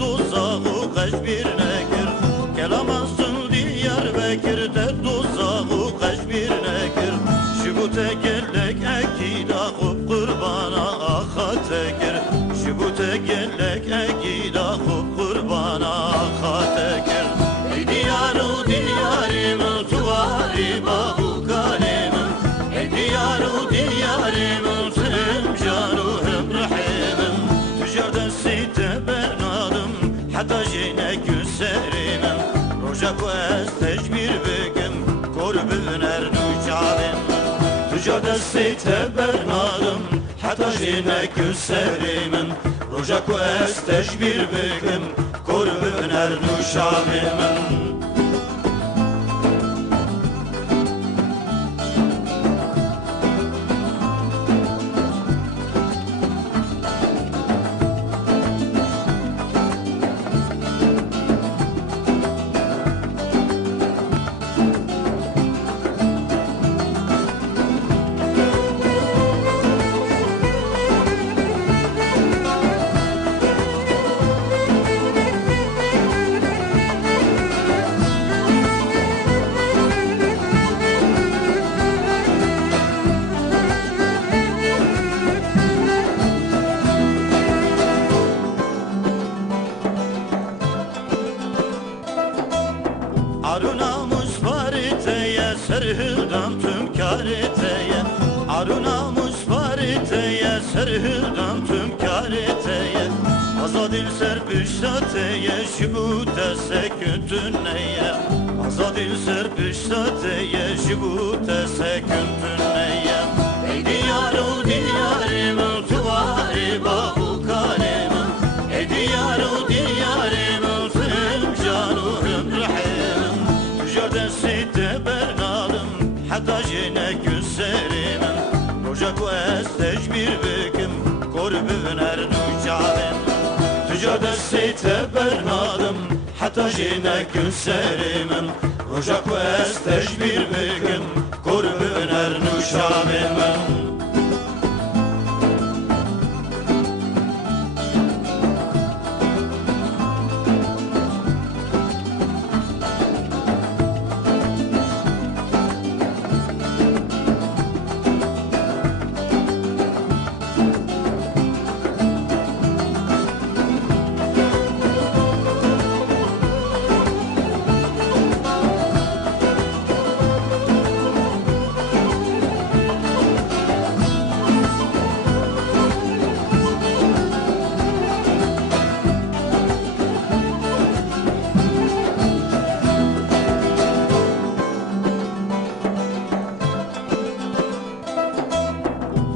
dozağı kaç bir nekir. Kelamazsın Diyarbakır te dozağı kaç bir nekir. Şu tekerlek ekida hop kurbana aha tekir. Şu tekerlek ekida hop kurbana aha tekir. Ey diyarı diyarımın tuvari bahu kalemim. Ey diyarı diyarımın hem canı hem rahimim. Tüccarda site bernadım hatta jine güserimim. Roja kuez tecbir bekim korbün ernucavim. Tüccarda site bernadım hatta jine güserimim. Roja kuez tecbir bekim korbün ernucavim. Aruna musfariteye serhildan tüm kariteye. Aruna musfariteye serhildan tüm kariteye. Azadil serbüştateye şibute seküntüneye. Azadil serbüştateye şibute seküntüneye. Ey diyarı diyarımın tuvari bahu kalemim. Ey diyarı diyarımın tüm canı hem rahimim. Tüccarda site bernadım hatta jine güserimim. Roja kuez tecbir bekim korbün ernucavim. Tüccarda site bernadım hatta jine güserimim. Roja kuez tecbir bekim korbün ernucavim.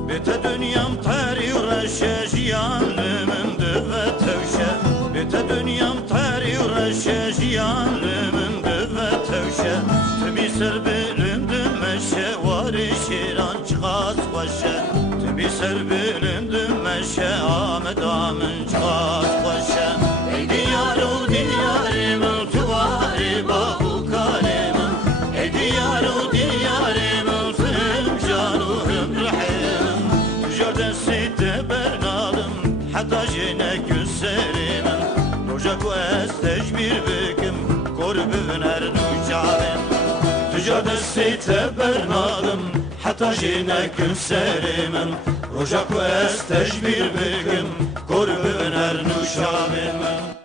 Bete dünyam teri reşe jiyanımın düve tevşe. Bete dünyam teri reşe jiyanımın düve tevşe. Tübi ser bilindim meşe vari şiran çıkaz başe. Tübi ser bilindim meşe Ahmet amın çıkaz başe. Ey diyarı diyarımın tuvari bahu kalemim. Ey diyarı diyarımın tüm canı hem rahimim. Tüccarda site bernadım hatta jine güserimim. Roja kuez tecbir bekim korbün ernucavim. Tüccarda site bernadım hatta jine güserimim. Roja kuez tecbir bekim korbün ernucavim.